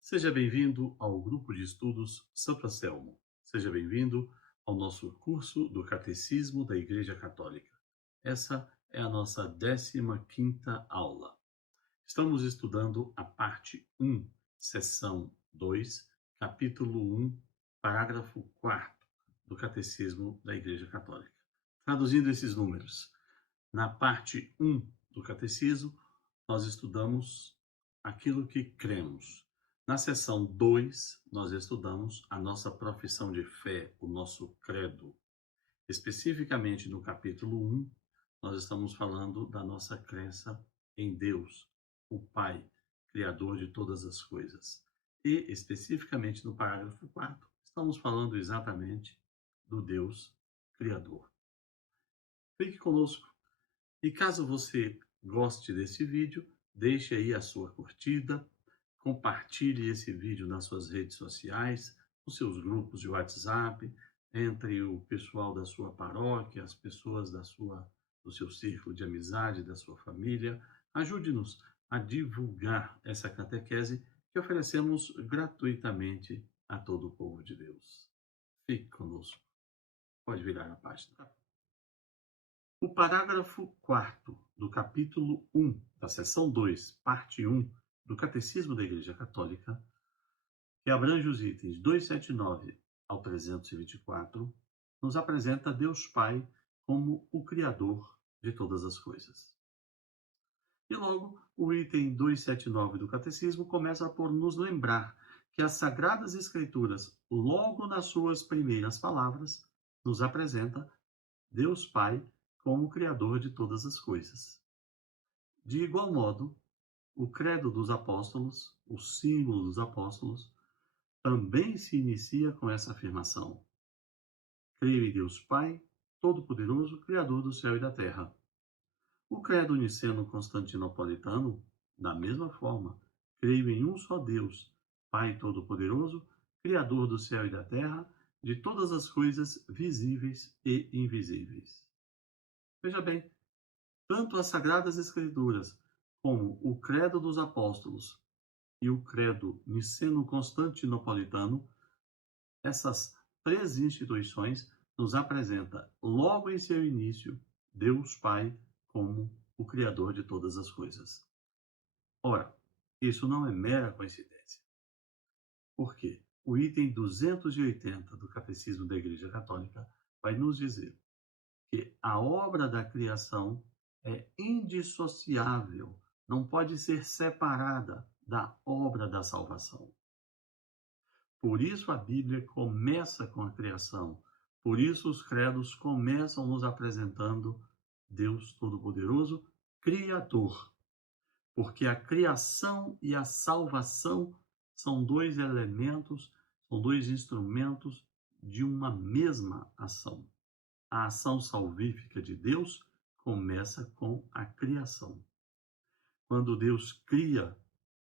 Seja bem-vindo ao grupo de estudos Santo Anselmo. Seja bem-vindo ao nosso curso do Catecismo da Igreja Católica. Essa é a nossa 15ª aula. Estamos estudando a parte 1, seção 2, capítulo 1, parágrafo 4 do Catecismo da Igreja Católica. Traduzindo esses números, na parte 1 do Catecismo, nós estudamos aquilo que cremos. Na seção 2, nós estudamos a nossa profissão de fé, o nosso credo. Especificamente no capítulo 1, nós estamos falando da nossa crença em Deus, o Pai, Criador de todas as coisas. E, especificamente no parágrafo 4, estamos falando exatamente do Deus Criador. Fique conosco. E caso você goste desse vídeo, deixe aí a sua curtida, compartilhe esse vídeo nas suas redes sociais, nos seus grupos de WhatsApp, entre o pessoal da sua paróquia, as pessoas do seu círculo de amizade, da sua família. Ajude-nos a divulgar essa catequese que oferecemos gratuitamente a todo o povo de Deus. Fique conosco. Pode virar a página. O parágrafo 4º do capítulo 1 da seção 2, parte 1 do Catecismo da Igreja Católica, que abrange os itens 279 ao 324, nos apresenta Deus Pai como o Criador de todas as coisas. E logo, o item 279 do Catecismo começa por nos lembrar que as Sagradas Escrituras, logo nas suas primeiras palavras, nos apresenta Deus Pai como o Criador de todas as coisas. De igual modo, o credo dos apóstolos, o símbolo dos apóstolos, também se inicia com essa afirmação: creio em Deus Pai, Todo-Poderoso, Criador do céu e da terra. O credo niceno-constantinopolitano, da mesma forma, creio em um só Deus, Pai Todo-Poderoso, Criador do céu e da terra, de todas as coisas visíveis e invisíveis. Veja bem, tanto as Sagradas Escrituras como o Credo dos Apóstolos e o Credo Niceno-Constantinopolitano, essas três instituições nos apresentam logo em seu início Deus Pai como o Criador de todas as coisas. Ora, isso não é mera coincidência. Por quê? O item 280 do Catecismo da Igreja Católica vai nos dizer que a obra da criação é indissociável, não pode ser separada da obra da salvação. Por isso a Bíblia começa com a criação, por isso os credos começam nos apresentando Deus Todo-Poderoso, Criador, porque a criação e a salvação são dois elementos, são dois instrumentos de uma mesma ação. A ação salvífica de Deus começa com a criação. Quando Deus cria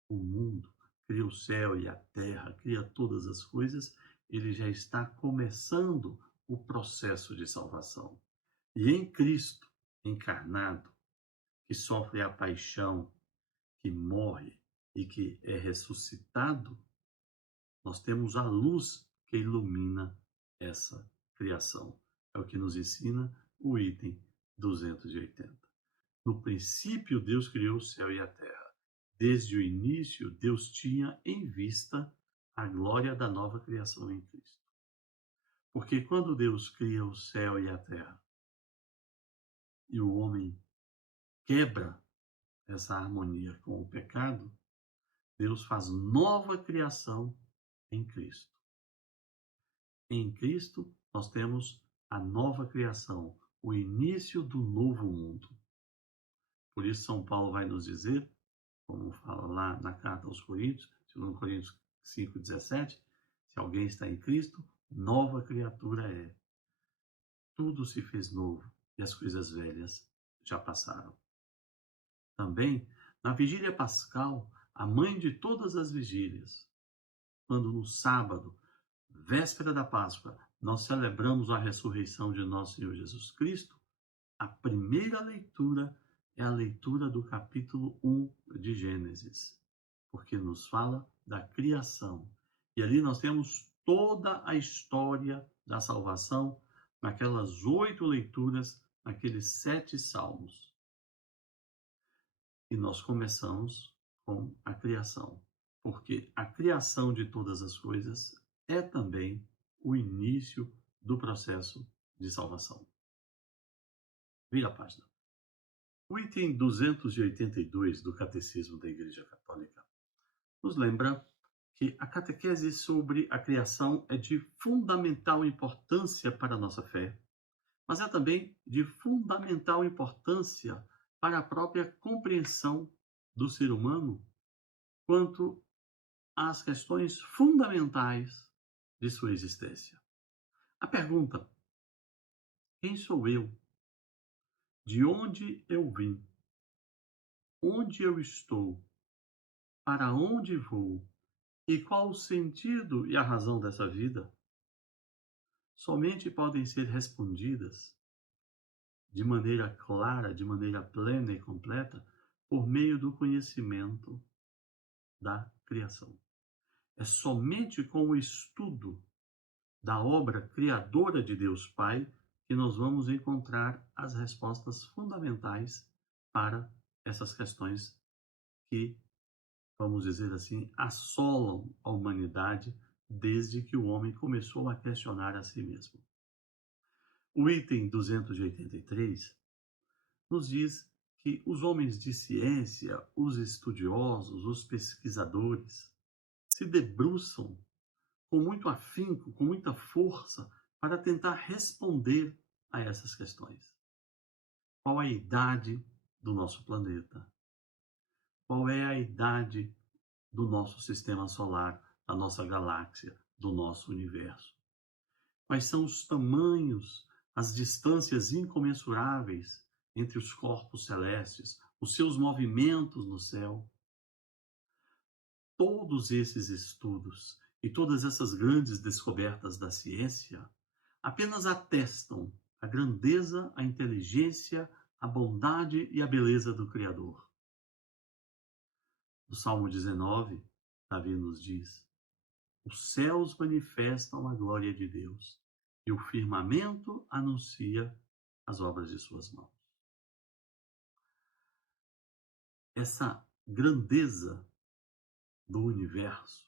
o mundo, cria o céu e a terra, cria todas as coisas, ele já está começando o processo de salvação. E em Cristo encarnado, que sofre a paixão, que morre e que é ressuscitado, nós temos a luz que ilumina essa criação. É o que nos ensina o item 280. No princípio, Deus criou o céu e a terra. Desde o início, Deus tinha em vista a glória da nova criação em Cristo. Porque quando Deus cria o céu e a terra, e o homem quebra essa harmonia com o pecado, Deus faz nova criação em Cristo. Em Cristo, nós temos a nova criação, o início do novo mundo. Por isso, São Paulo vai nos dizer, como fala lá na carta aos Coríntios, 2 Coríntios 5,17, se alguém está em Cristo, nova criatura é. Tudo se fez novo e as coisas velhas já passaram. Também, na vigília pascal, a mãe de todas as vigílias, quando no sábado, véspera da Páscoa, nós celebramos a ressurreição de nosso Senhor Jesus Cristo, a primeira leitura é a leitura do capítulo 1 de Gênesis, porque nos fala da criação. E ali nós temos toda a história da salvação naquelas 8 leituras, naqueles 7 salmos. E nós começamos com a criação, porque a criação de todas as coisas é também o início do processo de salvação. Vira a página. O item 282 do Catecismo da Igreja Católica nos lembra que a catequese sobre a criação é de fundamental importância para a nossa fé, mas é também de fundamental importância para a própria compreensão do ser humano quanto às questões fundamentais de sua existência. A pergunta: quem sou eu? De onde eu vim? Onde eu estou? Para onde vou? E qual o sentido e a razão dessa vida? Somente podem ser respondidas de maneira clara, de maneira plena e completa, por meio do conhecimento da criação. É somente com o estudo da obra criadora de Deus Pai que nós vamos encontrar as respostas fundamentais para essas questões que, vamos dizer assim, assolam a humanidade desde que o homem começou a questionar a si mesmo. O item 283 nos diz que os homens de ciência, os estudiosos, os pesquisadores, se debruçam com muito afinco, com muita força, para tentar responder a essas questões. Qual a idade do nosso planeta? Qual é a idade do nosso sistema solar, da nossa galáxia, do nosso universo? Quais são os tamanhos, as distâncias incomensuráveis entre os corpos celestes, os seus movimentos no céu? Todos esses estudos e todas essas grandes descobertas da ciência apenas atestam a grandeza, a inteligência, a bondade e a beleza do Criador. No Salmo 19, Davi nos diz: os céus manifestam a glória de Deus e o firmamento anuncia as obras de suas mãos. Essa grandeza do universo,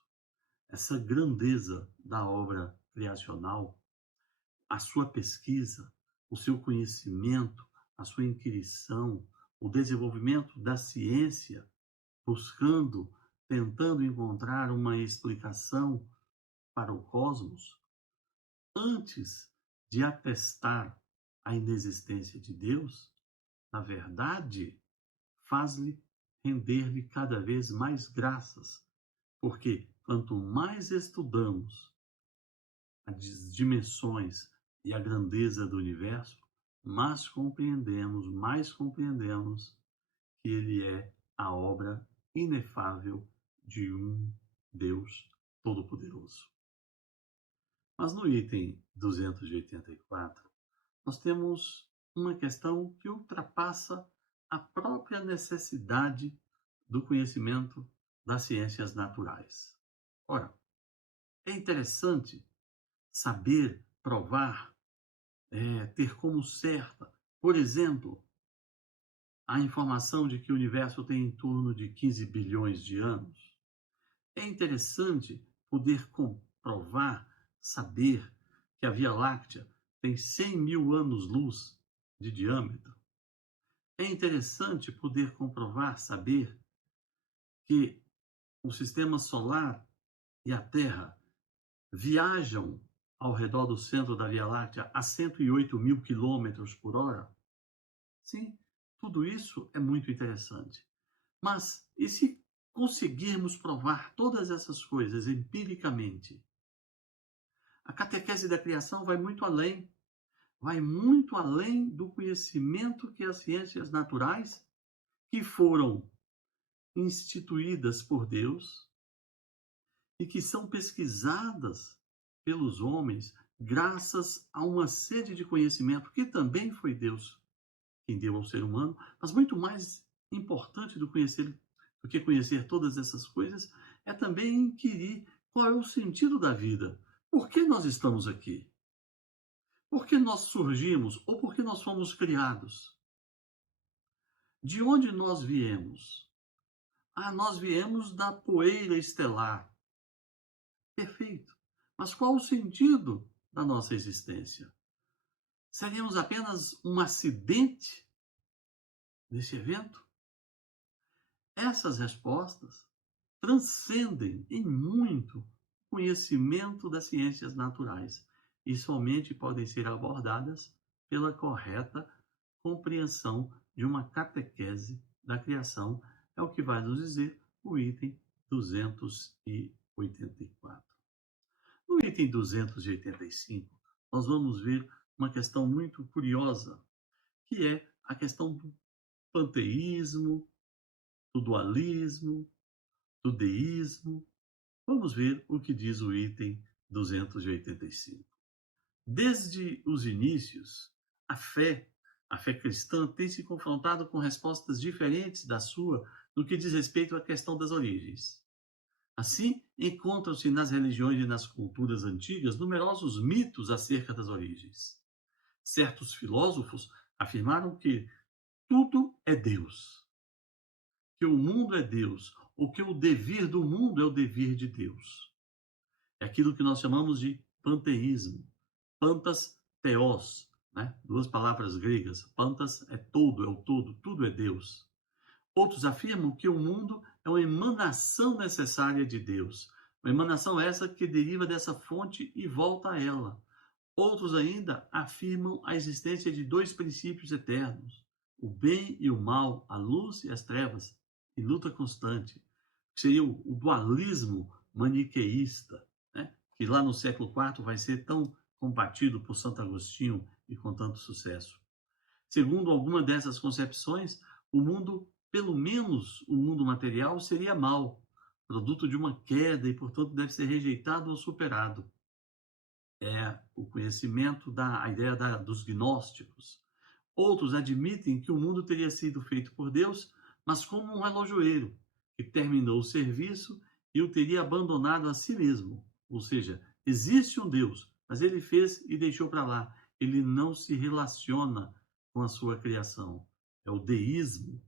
essa grandeza da obra criacional, a sua pesquisa, o seu conhecimento, a sua inquirição, o desenvolvimento da ciência, buscando, tentando encontrar uma explicação para o cosmos, antes de atestar a inexistência de Deus, na verdade, faz-lhe render-lhe cada vez mais graças, porque quanto mais estudamos as dimensões e a grandeza do universo, mais compreendemos que ele é a obra inefável de um Deus Todo-Poderoso. Mas no item 284, nós temos uma questão que ultrapassa a própria necessidade do conhecimento das ciências naturais. Ora, é interessante saber, provar, ter como certa, por exemplo, a informação de que o universo tem em torno de 15 bilhões de anos. É interessante poder comprovar, saber que a Via Láctea tem 100 mil anos-luz de diâmetro. É interessante poder comprovar, saber que o sistema solar e a Terra viajam ao redor do centro da Via Láctea a 108 mil quilômetros por hora. Sim, tudo isso é muito interessante. Mas e se conseguirmos provar todas essas coisas empiricamente? A catequese da criação vai muito além do conhecimento que as ciências naturais, que foram instituídas por Deus e que são pesquisadas pelos homens graças a uma sede de conhecimento que também foi Deus quem deu ao ser humano, mas muito mais importante Porque conhecer todas essas coisas é também inquirir qual é o sentido da vida. Por que nós estamos aqui? Por que nós surgimos ou por que nós fomos criados? De onde nós viemos? Ah, nós viemos da poeira estelar. Perfeito. Mas qual o sentido da nossa existência? Seríamos apenas um acidente nesse evento? Essas respostas transcendem em muito o conhecimento das ciências naturais e somente podem ser abordadas pela correta compreensão de uma catequese da criação, é o que vai nos dizer o item 284. No item 285, nós vamos ver uma questão muito curiosa, que é a questão do panteísmo, do dualismo, do deísmo. Vamos ver o que diz o item 285. Desde os inícios, a fé cristã tem se confrontado com respostas diferentes da sua no que diz respeito à questão das origens. Assim, encontram-se nas religiões e nas culturas antigas numerosos mitos acerca das origens. Certos filósofos afirmaram que tudo é Deus, que o mundo é Deus, ou que o devir do mundo é o devir de Deus. É aquilo que nós chamamos de panteísmo. Pantas, theos, né? Duas palavras gregas. Pantas é todo, é o todo, tudo é Deus. Outros afirmam que o mundo é uma emanação necessária de Deus. Uma emanação essa que deriva dessa fonte e volta a ela. Outros ainda afirmam a existência de dois princípios eternos, o bem e o mal, a luz e as trevas, em luta constante. Seria o dualismo maniqueísta, né? Que lá no século IV vai ser tão combatido por Santo Agostinho e com tanto sucesso. Segundo alguma dessas concepções, o mundo, pelo menos o mundo material, seria mau, produto de uma queda e, portanto, deve ser rejeitado ou superado. É o conhecimento a ideia dos gnósticos. Outros admitem que o mundo teria sido feito por Deus, mas como um relojoeiro, que terminou o serviço e o teria abandonado a si mesmo. Ou seja, existe um Deus, mas ele fez e deixou para lá. Ele não se relaciona com a sua criação. É o deísmo,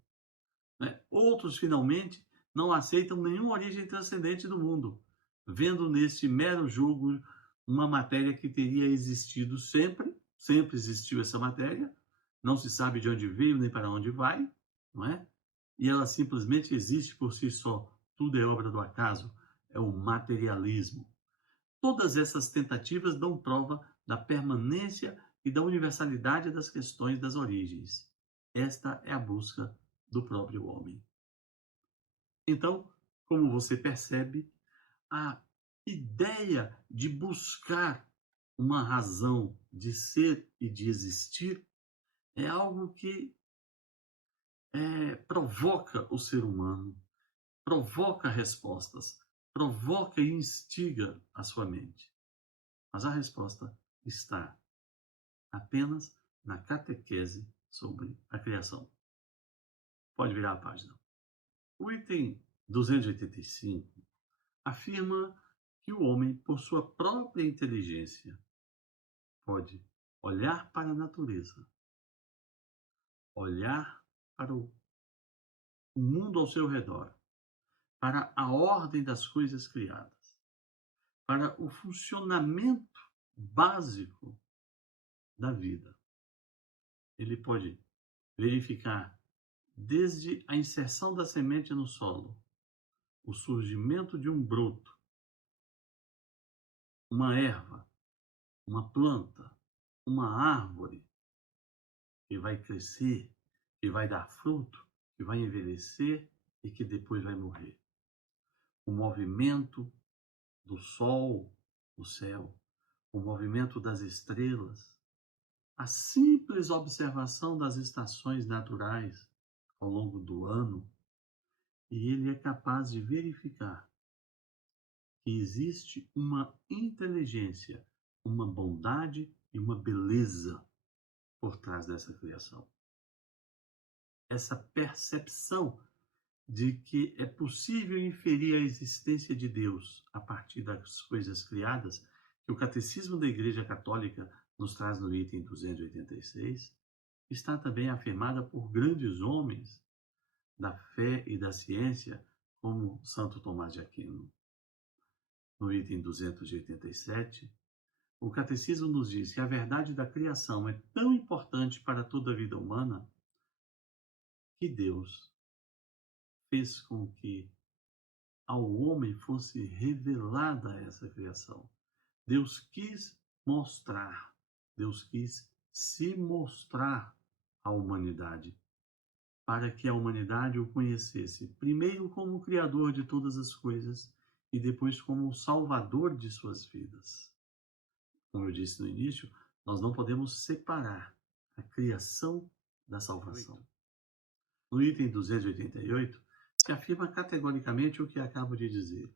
né? Outros, finalmente, não aceitam nenhuma origem transcendente do mundo, vendo neste mero jogo uma matéria que teria existido sempre, sempre existiu essa matéria, não se sabe de onde veio nem para onde vai, não é? E ela simplesmente existe por si só. Tudo é obra do acaso, é o materialismo. Todas essas tentativas dão prova da permanência e da universalidade das questões das origens. Esta é a busca do próprio homem. Então, como você percebe, a ideia de buscar uma razão de ser e de existir é algo que provoca o ser humano, provoca respostas, provoca e instiga a sua mente. Mas a resposta está apenas na catequese sobre a criação. Pode virar a página. O item 285 afirma que o homem, por sua própria inteligência, pode olhar para a natureza, olhar para o mundo ao seu redor, para a ordem das coisas criadas, para o funcionamento básico da vida. Ele pode verificar desde a inserção da semente no solo, o surgimento de um broto, uma erva, uma planta, uma árvore que vai crescer, que vai dar fruto, que vai envelhecer e que depois vai morrer. O movimento do sol no céu, o movimento das estrelas, a simples observação das estações naturais ao longo do ano, e ele é capaz de verificar que existe uma inteligência, uma bondade e uma beleza por trás dessa criação. Essa percepção de que é possível inferir a existência de Deus a partir das coisas criadas, que o Catecismo da Igreja Católica nos traz no item 286, está também afirmada por grandes homens da fé e da ciência, como Santo Tomás de Aquino. No item 287, o Catecismo nos diz que a verdade da criação é tão importante para toda a vida humana que Deus fez com que ao homem fosse revelada essa criação. Deus quis mostrar, Deus quis se mostrar à humanidade, para que a humanidade o conhecesse, primeiro como o Criador de todas as coisas e depois como o Salvador de suas vidas. Como eu disse no início, nós não podemos separar a criação da salvação. No item 288, se afirma categoricamente o que acabo de dizer.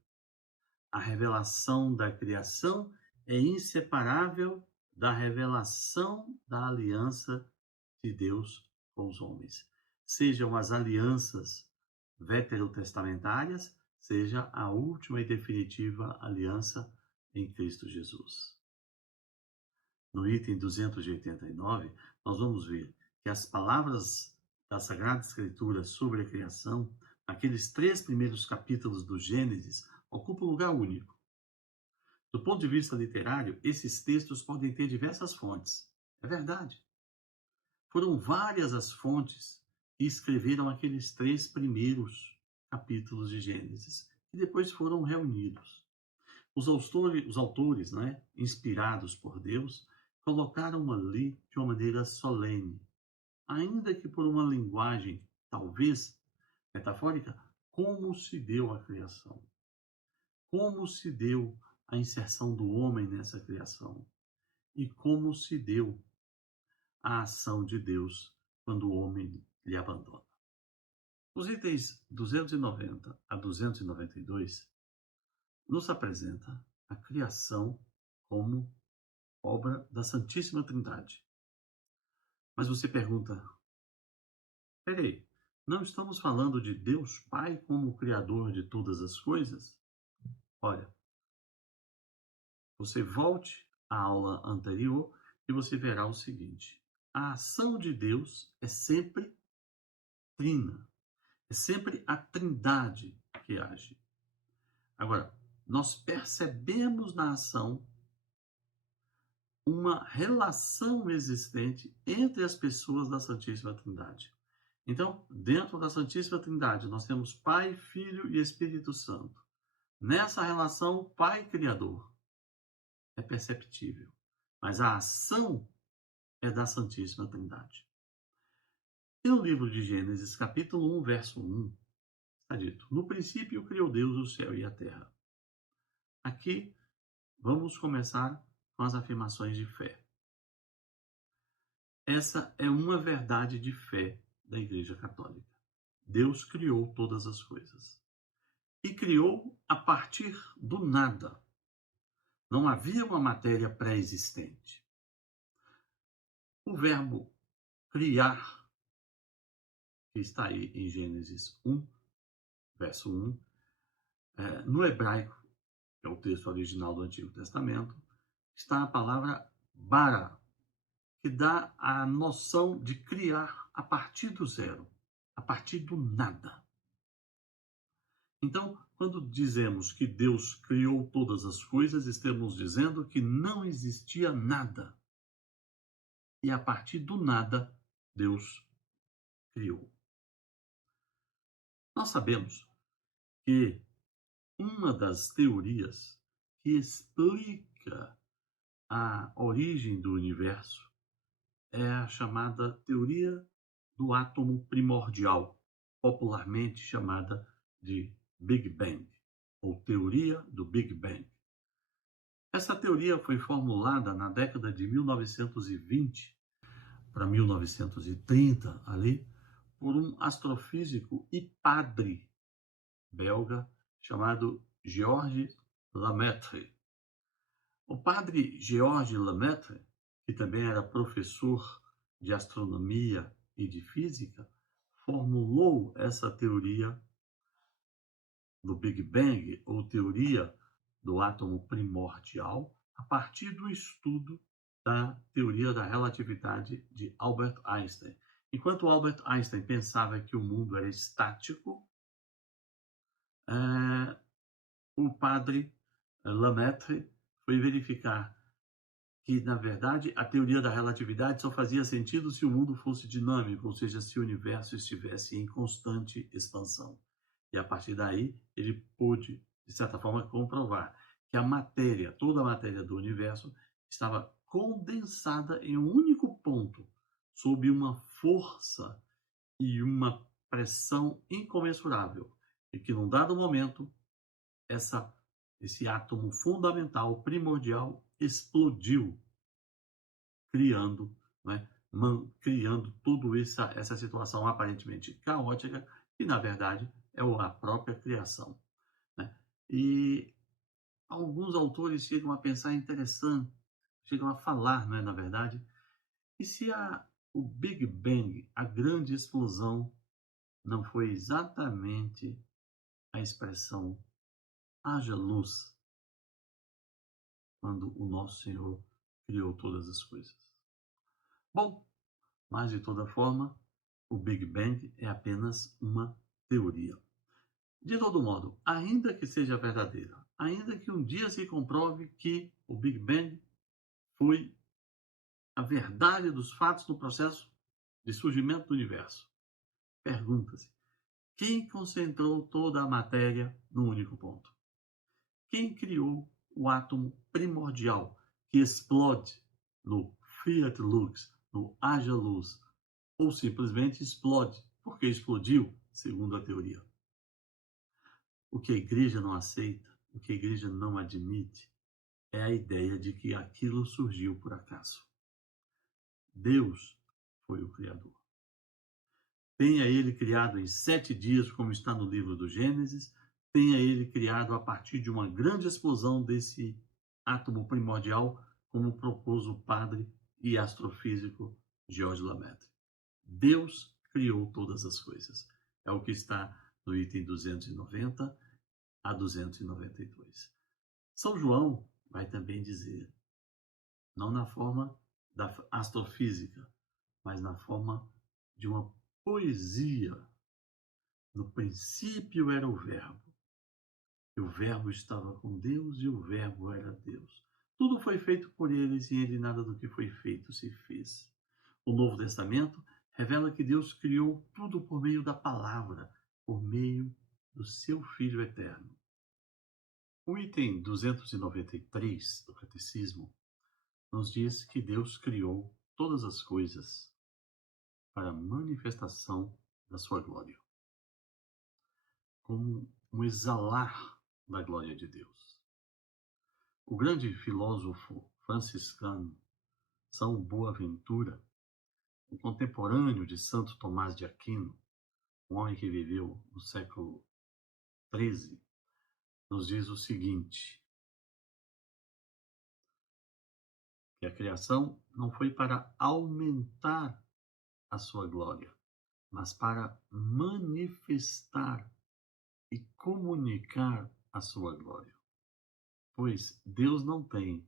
A revelação da criação é inseparável da revelação da aliança de Deus com os homens. Sejam as alianças veterotestamentárias, seja a última e definitiva aliança em Cristo Jesus. No item 289, nós vamos ver que as palavras da Sagrada Escritura sobre a criação, aqueles 3 primeiros capítulos do Gênesis, ocupam um lugar único. Do ponto de vista literário, esses textos podem ter diversas fontes. É verdade. Foram várias as fontes que escreveram aqueles 3 primeiros capítulos de Gênesis, que depois foram reunidos. Os autores, inspirados por Deus, colocaram ali de uma maneira solene, ainda que por uma linguagem, talvez, metafórica, como se deu a criação. Como se deu a inserção do homem nessa criação. E como se deu a ação de Deus quando o homem lhe abandona. Os itens 290 a 292 nos apresenta a criação como obra da Santíssima Trindade. Mas você pergunta, peraí, não estamos falando de Deus Pai como o Criador de todas as coisas? Olha, você volte à aula anterior e você verá o seguinte. A ação de Deus é sempre trina. É sempre a Trindade que age. Agora, nós percebemos na ação uma relação existente entre as pessoas da Santíssima Trindade. Então, dentro da Santíssima Trindade, nós temos Pai, Filho e Espírito Santo. Nessa relação, Pai Criador é perceptível, mas a ação é da Santíssima Trindade. E no livro de Gênesis, capítulo 1, verso 1, está dito, no princípio criou Deus o céu e a terra. Aqui, vamos começar com as afirmações de fé. Essa é uma verdade de fé da Igreja Católica. Deus criou todas as coisas. E criou a partir do nada. Não havia uma matéria pré-existente. O verbo criar, que está aí em Gênesis 1, verso 1, no hebraico, que é o texto original do Antigo Testamento, está a palavra bara, que dá a noção de criar a partir do zero, a partir do nada. Então, quando dizemos que Deus criou todas as coisas, estamos dizendo que não existia nada. E a partir do nada, Deus criou. Nós sabemos que uma das teorias que explica a origem do universo é a chamada teoria do átomo primordial, popularmente chamada de Big Bang, ou teoria do Big Bang. Essa teoria foi formulada na década de 1920 para 1930, ali, por um astrofísico e padre belga chamado Georges Lemaitre. O padre Georges Lemaitre, que também era professor de astronomia e de física, formulou essa teoria do Big Bang, ou teoria do átomo primordial, a partir do estudo da teoria da relatividade de Albert Einstein. Enquanto Albert Einstein pensava que o mundo era estático, o padre Lemaitre foi verificar que, na verdade, a teoria da relatividade só fazia sentido se o mundo fosse dinâmico, ou seja, se o universo estivesse em constante expansão. E a partir daí, ele pôde, de certa forma, comprovar que a matéria, toda a matéria do universo, estava condensada em um único ponto, sob uma força e uma pressão incomensurável, e que, num dado momento, esse átomo fundamental, primordial, explodiu, criando, né, criando toda essa situação aparentemente caótica, que na verdade é a própria criação. Né? E alguns autores chegam a pensar interessante, chegam a falar, né, na verdade, e se o Big Bang, a grande explosão, não foi exatamente a expressão haja luz, quando o nosso Senhor criou todas as coisas. Bom, mas de toda forma, o Big Bang é apenas uma teoria. De todo modo, ainda que seja verdadeira, ainda que um dia se comprove que o Big Bang foi a verdade dos fatos no processo de surgimento do universo, pergunta-se: quem concentrou toda a matéria num único ponto? Quem criou o átomo primordial que explode no Fiat Lux, no haja luz, ou simplesmente explode porque explodiu, segundo a teoria? O que a igreja não aceita, o que a igreja não admite, é a ideia de que aquilo surgiu por acaso. Deus foi o Criador. Tenha ele criado em 7 dias, como está no livro do Gênesis, tenha ele criado a partir de uma grande explosão desse átomo primordial, como propôs o padre e astrofísico Georges Lemaitre. Deus criou todas as coisas. É o que está no item 290 a 292. São João vai também dizer, não na forma da astrofísica, mas na forma de uma poesia. No princípio era o Verbo, e o Verbo estava com Deus, e o Verbo era Deus. Tudo foi feito por ele, e sem ele nada do que foi feito se fez. O Novo Testamento revela que Deus criou tudo por meio da palavra, por meio do seu Filho eterno. O item 293 do Catecismo nos diz que Deus criou todas as coisas para a manifestação da sua glória, como um exalar da glória de Deus. O grande filósofo franciscano São Boaventura, o contemporâneo de Santo Tomás de Aquino, um homem que viveu no século XIII, nos diz o seguinte: que a criação não foi para aumentar a sua glória, mas para manifestar e comunicar a sua glória. Pois Deus não tem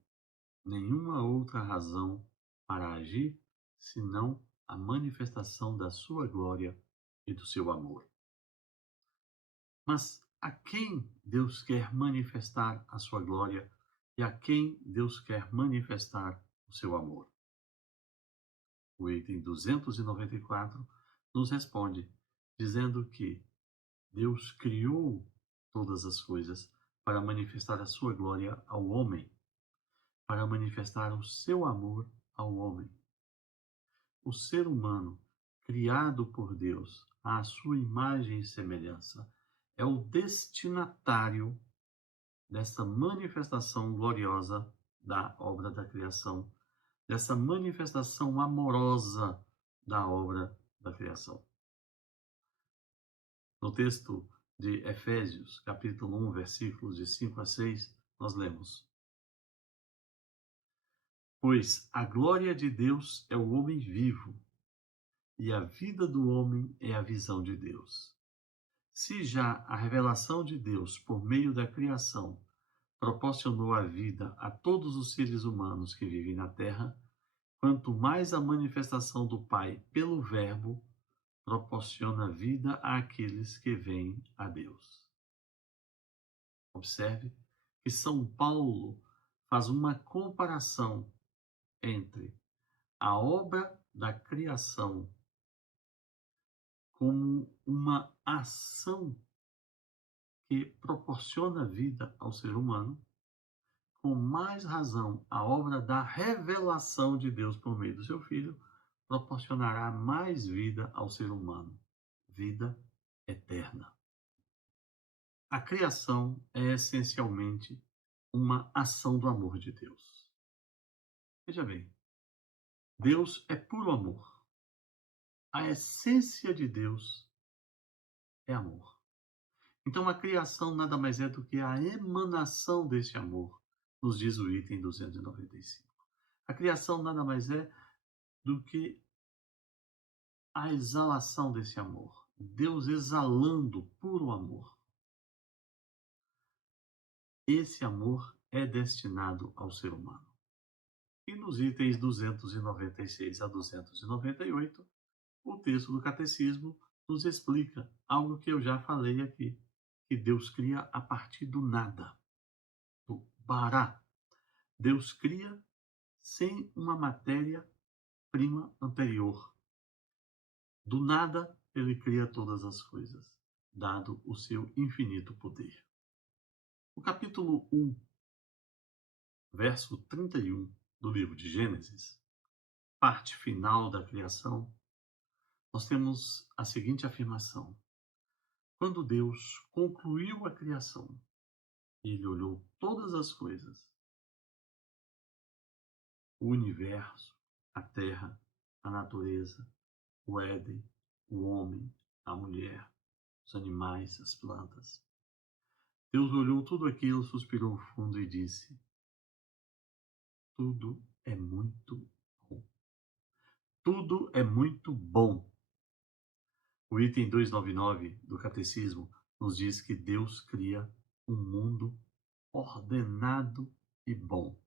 nenhuma outra razão para agir senão a manifestação da sua glória e do seu amor. Mas a quem Deus quer manifestar a sua glória e a quem Deus quer manifestar o seu amor? O item 294 nos responde, dizendo que Deus criou todas as coisas para manifestar a sua glória ao homem, para manifestar o seu amor ao homem. O ser humano, criado por Deus à sua imagem e semelhança, é o destinatário dessa manifestação gloriosa da obra da criação, dessa manifestação amorosa da obra da criação. No texto de Efésios, capítulo 1, versículos de 5 a 6, nós lemos: Pois a glória de Deus é o homem vivo, e a vida do homem é a visão de Deus. Se já a revelação de Deus por meio da criação proporcionou a vida a todos os seres humanos que vivem na Terra, quanto mais a manifestação do Pai pelo Verbo proporciona vida àqueles que vêm a Deus. Observe que São Paulo faz uma comparação entre a obra da criação como uma ação que proporciona vida ao ser humano, com mais razão, a obra da revelação de Deus por meio do seu Filho proporcionará mais vida ao ser humano, vida eterna. A criação é essencialmente uma ação do amor de Deus. Veja bem, Deus é puro amor. A essência de Deus é amor. Então a criação nada mais é do que a emanação desse amor, nos diz o item 295. A criação nada mais é do que a exalação desse amor. Deus exalando puro amor. Esse amor é destinado ao ser humano. E nos itens 296 a 298, o texto do Catecismo nos explica algo que eu já falei aqui, que Deus cria a partir do nada, do bará. Deus cria sem uma matéria-prima anterior. Do nada, ele cria todas as coisas, dado o seu infinito poder. O capítulo 1, verso 31 do livro de Gênesis, parte final da criação, nós temos a seguinte afirmação: quando Deus concluiu a criação, ele olhou todas as coisas, o universo, a terra, a natureza, o Éden, o homem, a mulher, os animais, as plantas. Deus olhou tudo aquilo, suspirou fundo e disse: tudo é muito bom. Tudo é muito bom. O item 299 do Catecismo nos diz que Deus cria um mundo ordenado e bom.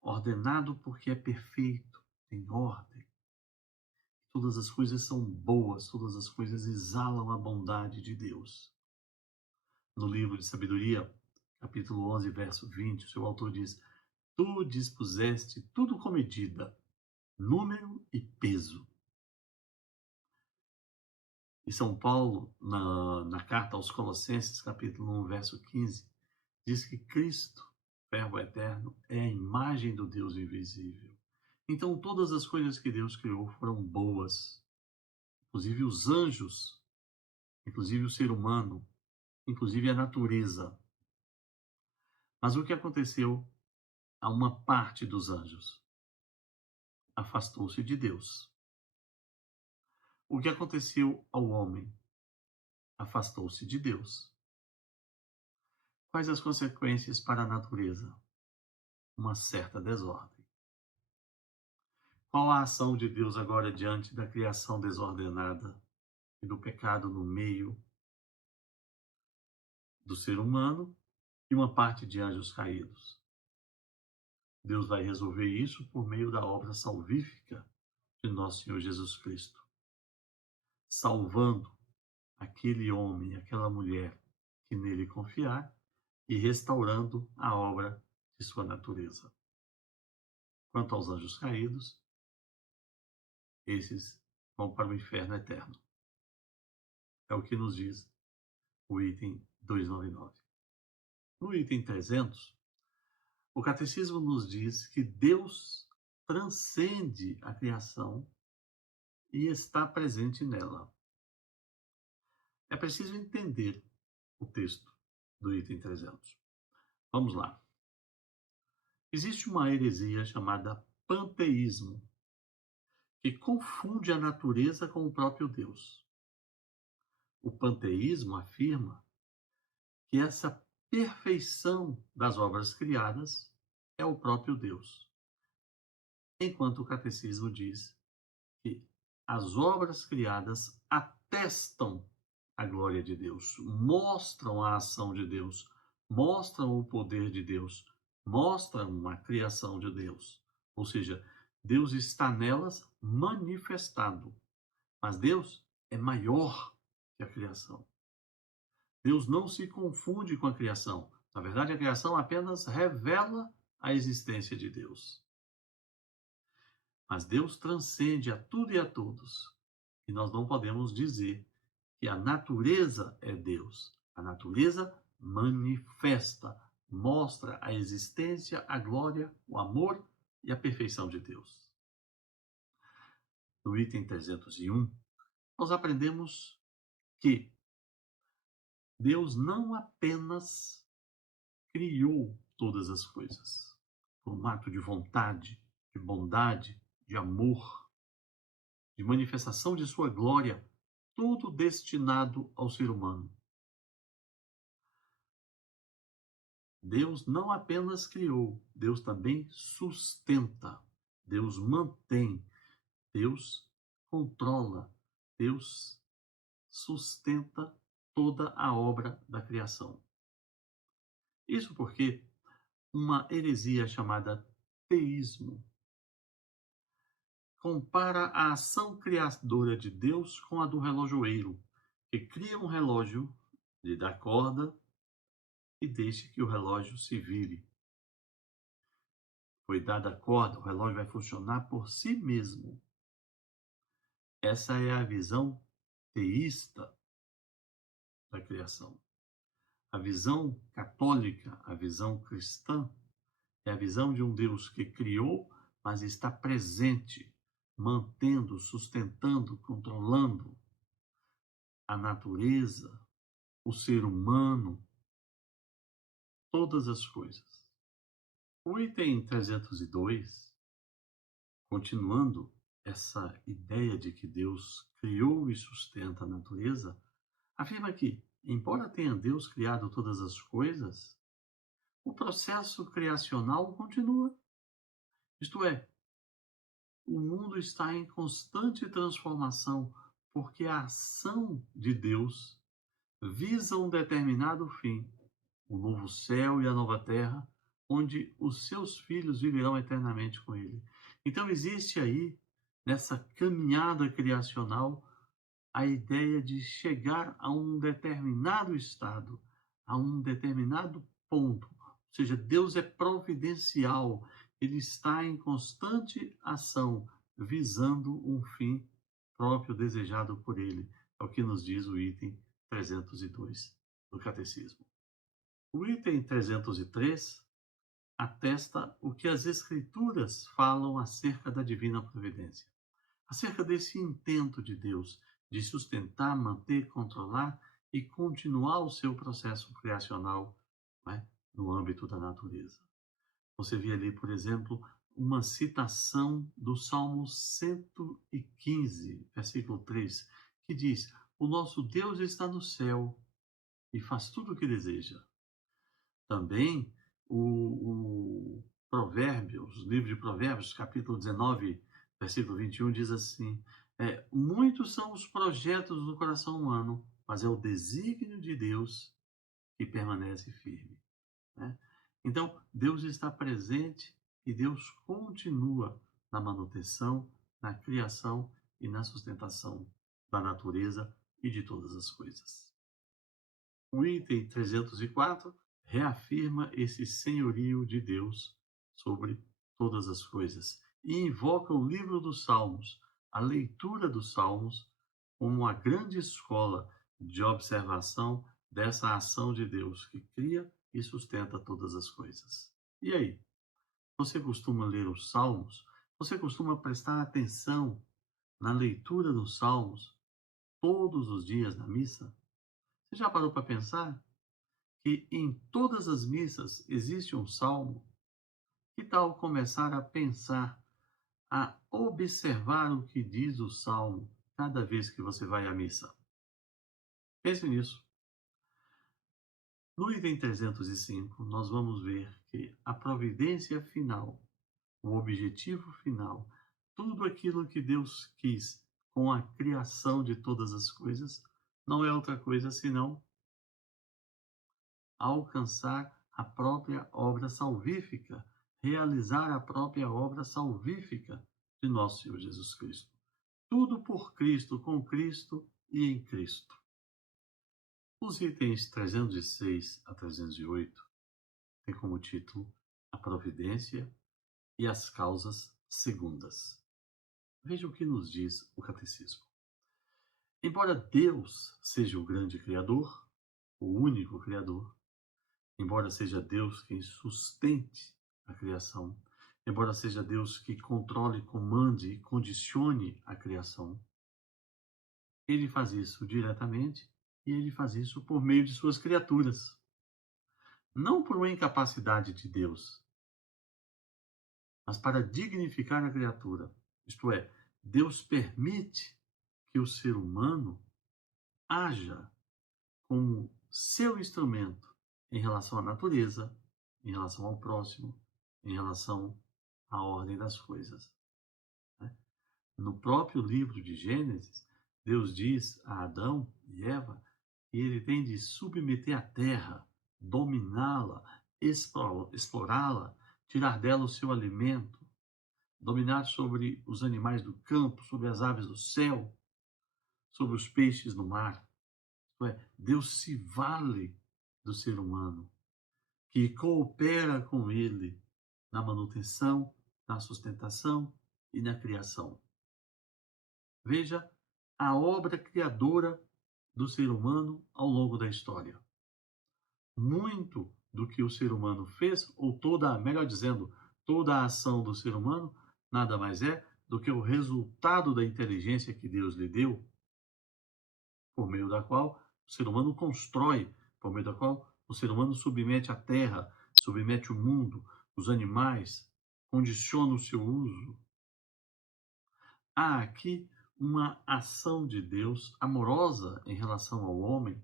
Ordenado porque é perfeito, tem ordem. Todas as coisas são boas, todas as coisas exalam a bondade de Deus. No livro de Sabedoria, capítulo 11, verso 20, o seu autor diz: tu dispuseste tudo com medida, número e peso. E São Paulo, na carta aos Colossenses, capítulo 1, verso 15, diz que Cristo, Verbo eterno, é a imagem do Deus invisível. Então, todas as coisas que Deus criou foram boas, inclusive os anjos, inclusive o ser humano, inclusive a natureza. Mas o que aconteceu a uma parte dos anjos? Afastou-se de Deus. O que aconteceu ao homem? Afastou-se de Deus. Quais as consequências para a natureza? Uma certa desordem. Qual a ação de Deus agora diante da criação desordenada e do pecado no meio do ser humano e uma parte de anjos caídos? Deus vai resolver isso por meio da obra salvífica de nosso Senhor Jesus Cristo, salvando aquele homem, aquela mulher que nele confiar e restaurando a obra de sua natureza. Quanto aos anjos caídos, esses vão para o inferno eterno. É o que nos diz o item 299. No item 300, o Catecismo nos diz que Deus transcende a criação e está presente nela. É preciso entender o texto do item 300. Vamos lá. Existe uma heresia chamada panteísmo, que confunde a natureza com o próprio Deus. O panteísmo afirma que essa perfeição das obras criadas é o próprio Deus, enquanto o catecismo diz que as obras criadas atestam a glória de Deus, mostram a ação de Deus, mostram o poder de Deus, mostram a criação de Deus. Ou seja, Deus está nelas manifestado. Mas Deus é maior que a criação. Deus não se confunde com a criação. Na verdade, a criação apenas revela a existência de Deus. Mas Deus transcende a tudo e a todos. E nós não podemos dizer que a natureza é Deus. A natureza manifesta, mostra a existência, a glória, o amor e a perfeição de Deus. No item 301, nós aprendemos que Deus não apenas criou todas as coisas por um ato de vontade, de bondade, de amor, de manifestação de sua glória, tudo destinado ao ser humano. Deus não apenas criou, Deus também sustenta, Deus mantém, Deus controla, Deus sustenta toda a obra da criação. Isso porque uma heresia chamada teísmo compara a ação criadora de Deus com a do relojoeiro, que cria um relógio, lhe dá corda e deixa que o relógio se vire. Foi dada a corda, o relógio vai funcionar por si mesmo. Essa é a visão teísta da criação. A visão católica, a visão cristã, é a visão de um Deus que criou, mas está presente, mantendo, sustentando, controlando a natureza, o ser humano, todas as coisas. O item 302, continuando essa ideia de que Deus criou e sustenta a natureza, afirma que, embora tenha Deus criado todas as coisas, o processo criacional continua. Isto é, o mundo está em constante transformação, porque a ação de Deus visa um determinado fim, o novo céu e a nova terra, onde os seus filhos viverão eternamente com ele. Então existe aí, nessa caminhada criacional, a ideia de chegar a um determinado estado, a um determinado ponto. Ou seja, Deus é providencial, ele está em constante ação, visando um fim próprio desejado por ele. É o que nos diz o item 302 do Catecismo. O item 303 atesta o que as Escrituras falam acerca da divina providência, acerca desse intento de Deus de sustentar, manter, controlar e continuar o seu processo criacional, né, no âmbito da natureza. Você vê ali, por exemplo, uma citação do Salmo 115, versículo 3, que diz: "O nosso Deus está no céu e faz tudo o que deseja." Também o Provérbios, o livro de Provérbios, capítulo 19, versículo 21, diz assim: muitos são os projetos do coração humano, mas é o desígnio de Deus que permanece firme. Né? Então, Deus está presente e Deus continua na manutenção, na criação e na sustentação da natureza e de todas as coisas. O item 304 reafirma esse senhorio de Deus sobre todas as coisas e invoca o livro dos Salmos, a leitura dos Salmos, como uma grande escola de observação dessa ação de Deus que cria e sustenta todas as coisas. E aí? Você costuma ler os Salmos? Você costuma prestar atenção na leitura dos Salmos todos os dias na missa? Você já parou para pensar que em todas as missas existe um salmo? Que tal começar a pensar, a observar o que diz o salmo cada vez que você vai à missa? Pense nisso. No item 305, nós vamos ver que a providência final, o objetivo final, tudo aquilo que Deus quis com a criação de todas as coisas, não é outra coisa senão alcançar a própria obra salvífica, realizar a própria obra salvífica de nosso Senhor Jesus Cristo. Tudo por Cristo, com Cristo e em Cristo. Os itens 306 a 308 têm como título A Providência e as Causas Segundas. Veja o que nos diz o Catecismo. Embora Deus seja o grande Criador, o único Criador, embora seja Deus quem sustente a criação, embora seja Deus que controle, comande e condicione a criação, ele faz isso diretamente e ele faz isso por meio de suas criaturas. Não por uma incapacidade de Deus, mas para dignificar a criatura. Isto é, Deus permite que o ser humano haja como seu instrumento em relação à natureza, em relação ao próximo, em relação à ordem das coisas. Né? No próprio livro de Gênesis, Deus diz a Adão e Eva que ele tem de submeter a terra, dominá-la, explorá-la, tirar dela o seu alimento, dominar sobre os animais do campo, sobre as aves do céu, sobre os peixes no mar. Isto é, Deus se vale do ser humano, que coopera com ele na manutenção, na sustentação e na criação. Veja a obra criadora do ser humano ao longo da história. Muito do que o ser humano fez, ou toda, melhor dizendo, toda a ação do ser humano, nada mais é do que o resultado da inteligência que Deus lhe deu, por meio da qual o ser humano constrói, por meio da qual o ser humano submete a terra, submete o mundo, os animais, condiciona o seu uso. Há aqui uma ação de Deus amorosa em relação ao homem,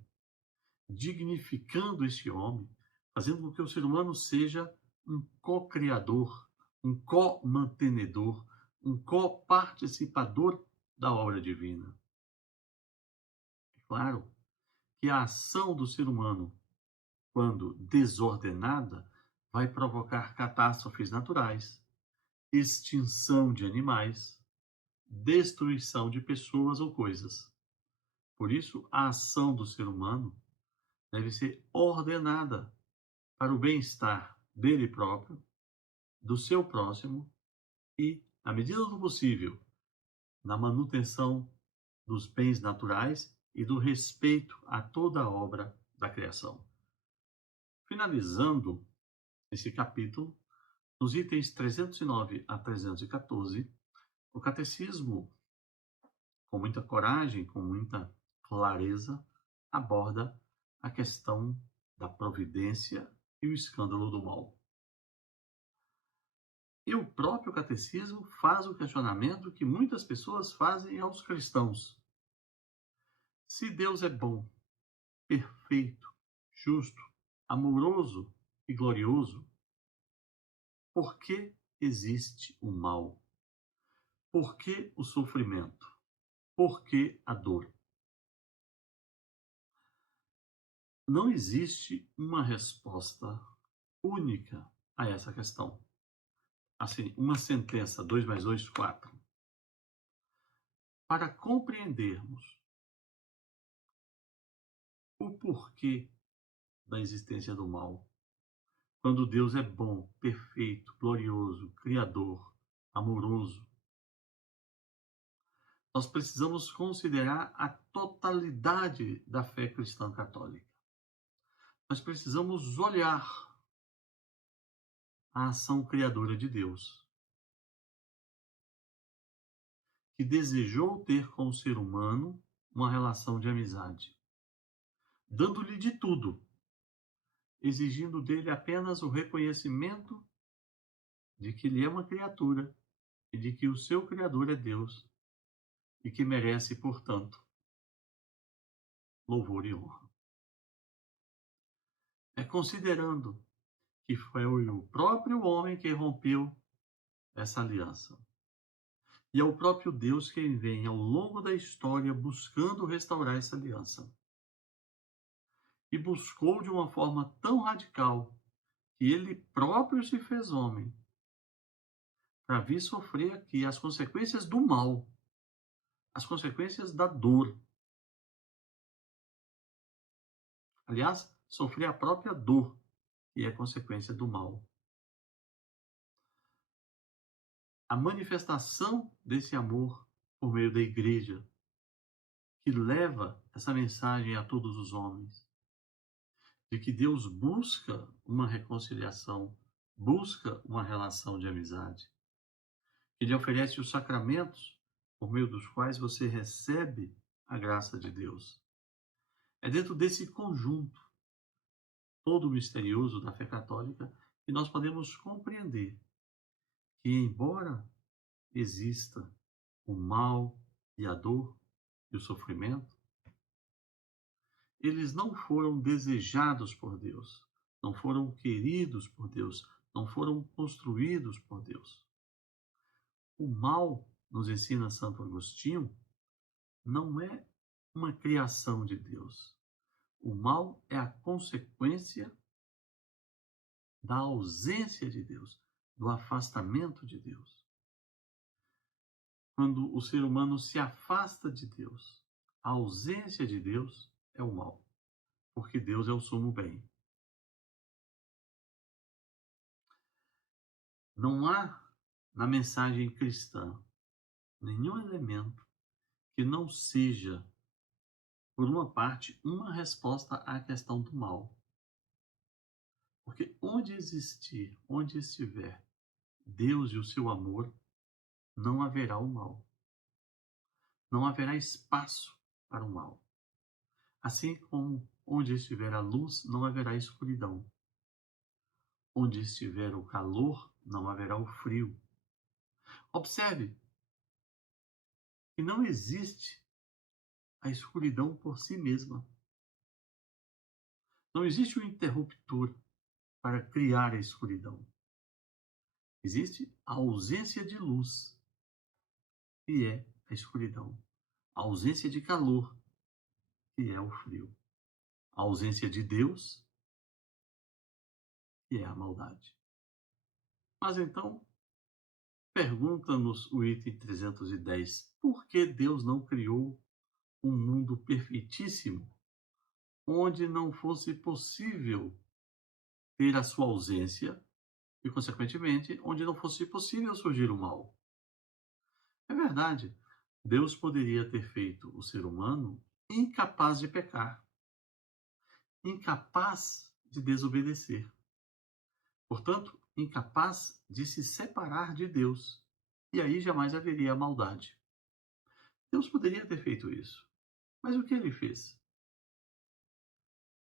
dignificando esse homem, fazendo com que o ser humano seja um co-criador, um co-mantenedor, um co-participador da obra divina. É claro que a ação do ser humano, quando desordenada, vai provocar catástrofes naturais, extinção de animais, destruição de pessoas ou coisas. Por isso, a ação do ser humano deve ser ordenada para o bem-estar dele próprio, do seu próximo e, na medida do possível, na manutenção dos bens naturais e do respeito a toda a obra da criação. Finalizando esse capítulo, nos itens 309 a 314, o Catecismo, com muita coragem, com muita clareza, aborda a questão da providência e o escândalo do mal. E o próprio Catecismo faz o questionamento que muitas pessoas fazem aos cristãos. Se Deus é bom, perfeito, justo, amoroso e glorioso, por que existe o mal? Por que o sofrimento? Por que a dor? Não existe uma resposta única a essa questão. Assim, uma sentença, 2 mais 2, 4. Para compreendermos o porquê da existência do mal, quando Deus é bom, perfeito, glorioso, criador, amoroso, nós precisamos considerar a totalidade da fé cristã católica. Nós precisamos olhar a ação criadora de Deus, que desejou ter com o ser humano uma relação de amizade, dando-lhe de tudo, exigindo dele apenas o reconhecimento de que ele é uma criatura e de que o seu Criador é Deus e que merece, portanto, louvor e honra. É considerando que foi o próprio homem que rompeu essa aliança, E é o próprio Deus quem vem ao longo da história buscando restaurar essa aliança. E buscou de uma forma tão radical que ele próprio se fez homem para vir sofrer aqui as consequências do mal, as consequências da dor. Aliás, sofrer a própria dor, que é consequência do mal. A manifestação desse amor por meio da igreja, que leva essa mensagem a todos os homens, de que Deus busca uma reconciliação, busca uma relação de amizade. Ele oferece os sacramentos por meio dos quais você recebe a graça de Deus. É dentro desse conjunto, todo misterioso da fé católica, que nós podemos compreender que, embora exista o mal e a dor e o sofrimento, eles não foram desejados por Deus, não foram queridos por Deus, não foram construídos por Deus. O mal, nos ensina Santo Agostinho, não é uma criação de Deus. O mal é a consequência da ausência de Deus, do afastamento de Deus. Quando o ser humano se afasta de Deus, a ausência de Deus é o mal, porque Deus é o sumo bem. Não há na mensagem cristã nenhum elemento que não seja, por uma parte, uma resposta à questão do mal. Porque onde existir, onde estiver Deus e o seu amor, não haverá o mal. Não haverá espaço para o mal. Assim como onde estiver a luz, não haverá escuridão. Onde estiver o calor, não haverá o frio. Observe que não existe a escuridão por si mesma. Não existe um interruptor para criar a escuridão. Existe a ausência de luz, que é a escuridão. A ausência de calor, que é o frio. A ausência de Deus, que é a maldade. Mas então, pergunta-nos o item 310, por que Deus não criou um mundo perfeitíssimo, onde não fosse possível ter a sua ausência e, consequentemente, onde não fosse possível surgir o mal? É verdade, Deus poderia ter feito o ser humano incapaz de pecar, incapaz de desobedecer, portanto, incapaz de se separar de Deus, e aí jamais haveria a maldade. Deus poderia ter feito isso, mas o que ele fez?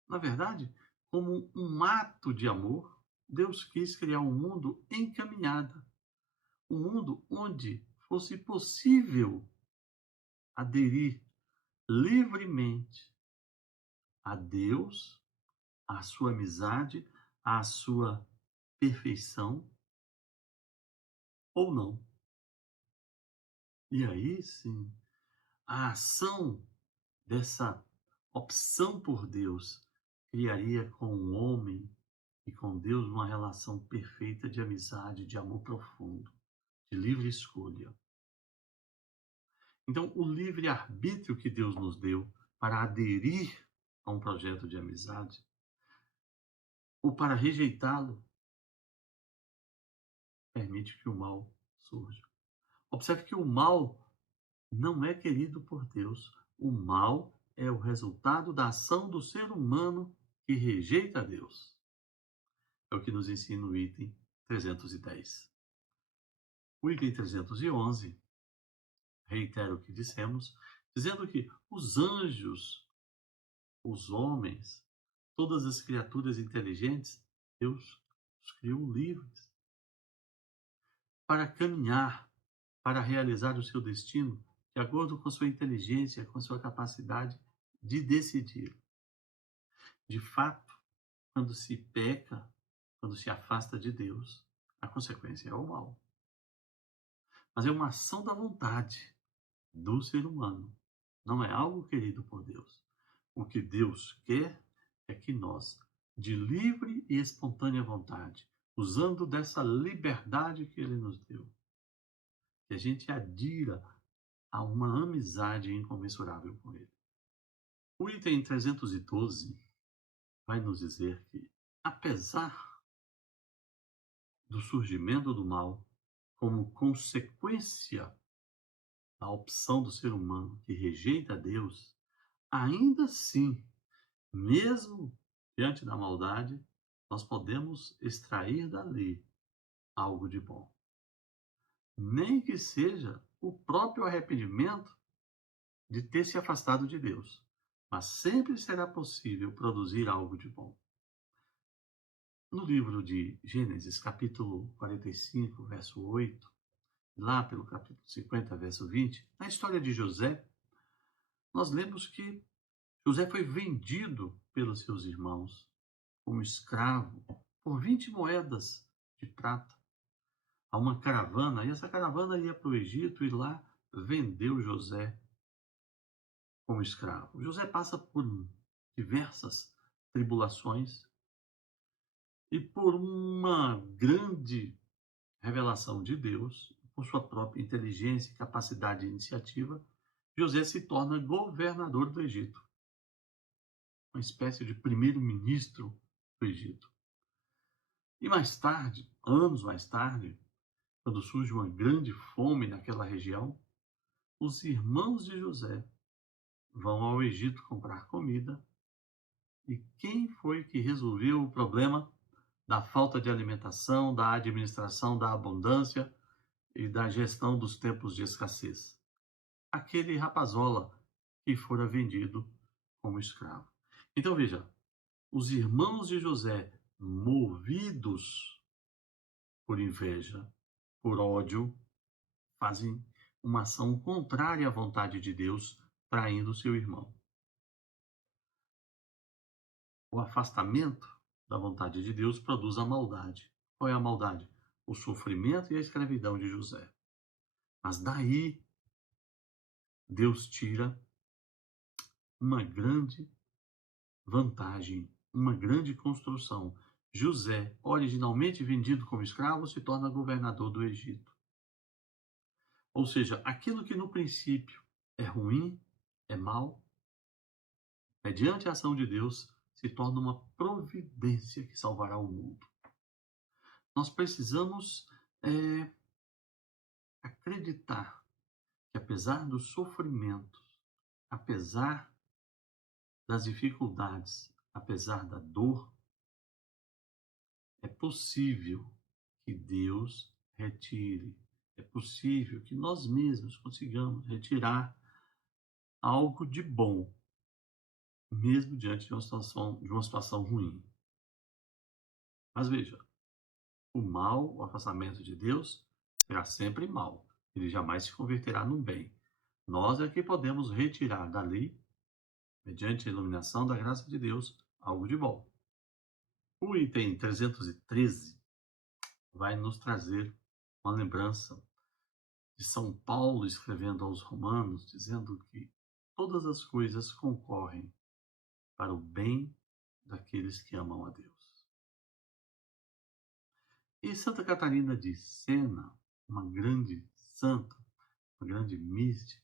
Na verdade, como um ato de amor, Deus quis criar um mundo encaminhado, um mundo onde fosse possível aderir livremente a Deus, à sua amizade, à sua perfeição, ou não. E aí sim, a ação dessa opção por Deus criaria com o homem e com Deus uma relação perfeita de amizade, de amor profundo, de livre escolha. Então, o livre-arbítrio que Deus nos deu para aderir a um projeto de amizade ou para rejeitá-lo, permite que o mal surja. Observe que o mal não é querido por Deus. O mal é o resultado da ação do ser humano que rejeita Deus. É o que nos ensina o item 310. O item 311 reitera o que dissemos, dizendo que os anjos, os homens, todas as criaturas inteligentes, Deus os criou livres para caminhar, para realizar o seu destino, de acordo com a sua inteligência, com a sua capacidade de decidir. De fato, quando se peca, quando se afasta de Deus, a consequência é o mal. mas é uma ação da vontade do ser humano. Não é algo querido por Deus. O que Deus quer é que nós, de livre e espontânea vontade, usando dessa liberdade que Ele nos deu, que a gente adira a uma amizade incomensurável com Ele. O item 312 vai nos dizer que, apesar do surgimento do mal, como consequência da opção do ser humano que rejeita Deus, ainda assim, mesmo diante da maldade, nós podemos extrair dali algo de bom. Nem que seja o próprio arrependimento de ter se afastado de Deus, mas sempre será possível produzir algo de bom. No livro de Gênesis, capítulo 45, verso 8, lá pelo capítulo 50, verso 20, na história de José, nós lemos que José foi vendido pelos seus irmãos como escravo por 20 moedas de prata a uma caravana, e essa caravana ia para o Egito e lá vendeu José como escravo. José passa por diversas tribulações e por uma grande revelação de Deus, por sua própria inteligência, capacidade e iniciativa, José se torna governador do Egito, uma espécie de primeiro-ministro do Egito. E mais tarde, anos mais tarde, quando surge uma grande fome naquela região, os irmãos de José vão ao Egito comprar comida. E quem foi que resolveu o problema da falta de alimentação, da administração da abundância e da gestão dos tempos de escassez? Aquele rapazola que fora vendido como escravo. Então veja, os irmãos de José, movidos por inveja, por ódio, fazem uma ação contrária à vontade de Deus, traindo seu irmão. O afastamento da vontade de Deus produz a maldade. Qual é a maldade? O sofrimento e a escravidão de José. Mas daí Deus tira uma grande vantagem, uma grande construção. José, originalmente vendido como escravo, se torna governador do Egito. Ou seja, aquilo que no princípio é ruim, é mal, mediante a ação de Deus, se torna uma providência que salvará o mundo. Nós precisamos acreditar que, apesar dos sofrimentos, apesar das dificuldades, apesar da dor, é possível que Deus retire, é possível que nós mesmos consigamos retirar algo de bom, mesmo diante de uma situação ruim. Mas veja, o mal, o afastamento de Deus, será sempre mal. Ele jamais se converterá no bem. Nós é que podemos retirar dali, mediante a iluminação da graça de Deus, algo de bom. O item 313 vai nos trazer uma lembrança de São Paulo escrevendo aos Romanos, dizendo que todas as coisas concorrem para o bem daqueles que amam a Deus. E Santa Catarina de Sena, uma grande santa, uma grande mística,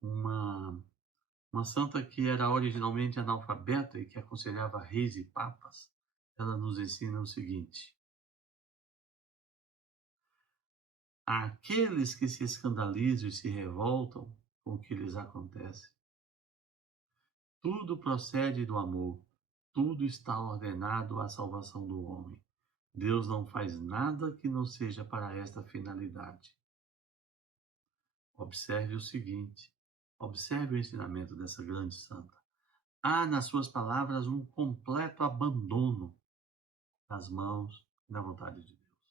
uma santa que era originalmente analfabeta e que aconselhava reis e papas, ela nos ensina o seguinte: aqueles que se escandalizam e se revoltam com o que lhes acontece, tudo procede do amor, tudo está ordenado à salvação do homem. Deus não faz nada que não seja para esta finalidade. Observe o seguinte, observe o ensinamento dessa grande santa. Há nas suas palavras um completo abandono nas mãos e na vontade de Deus.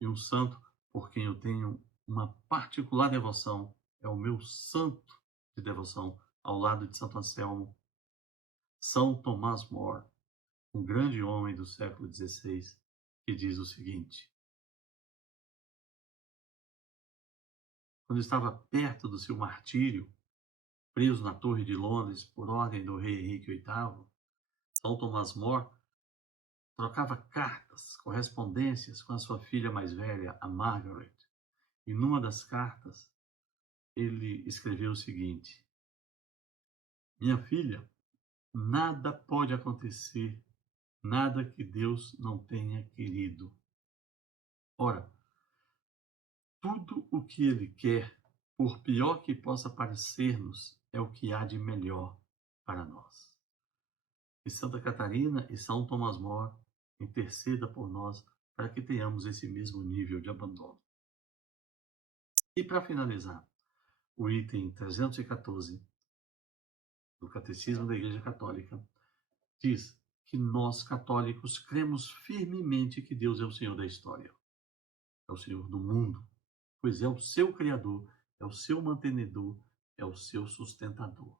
E um santo por quem eu tenho uma particular devoção é o meu santo de devoção, ao lado de Santo Anselmo, São Tomás More, um grande homem do século XVI, que diz o seguinte: quando estava perto do seu martírio, preso na Torre de Londres por ordem do rei Henrique VIII, São Tomás More trocava cartas, correspondências com a sua filha mais velha, a Margaret. E numa das cartas, ele escreveu o seguinte: Minha filha, nada pode acontecer, nada que Deus não tenha querido. Ora, tudo o que Ele quer, por pior que possa parecer-nos, é o que há de melhor para nós. E Santa Catarina e São Tomás More interceda por nós para que tenhamos esse mesmo nível de abandono. E para finalizar, o item 314 do Catecismo da Igreja Católica diz que nós, católicos, cremos firmemente que Deus é o Senhor da história, é o Senhor do mundo, pois é o seu Criador, é o seu mantenedor, é o seu sustentador.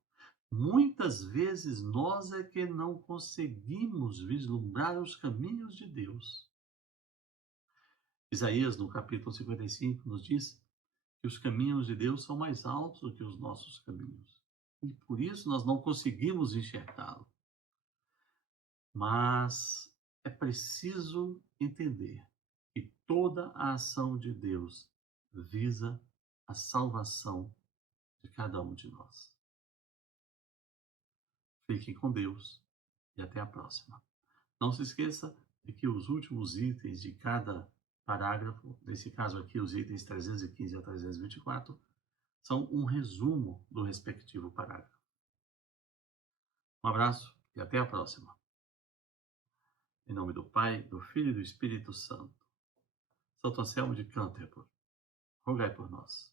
Muitas vezes nós é que não conseguimos vislumbrar os caminhos de Deus. Isaías, no capítulo 55, nos diz que os caminhos de Deus são mais altos do que os nossos caminhos. E por isso nós não conseguimos enxergá-lo. Mas é preciso entender que toda a ação de Deus visa a salvação de cada um de nós. Fiquem com Deus e até a próxima. Não se esqueça de que os últimos itens de cada parágrafo, nesse caso aqui os itens 315 a 324, são um resumo do respectivo parágrafo. Um abraço e até a próxima. Em nome do Pai, do Filho e do Espírito Santo. Santo Anselmo de Canterbury, rogai por nós.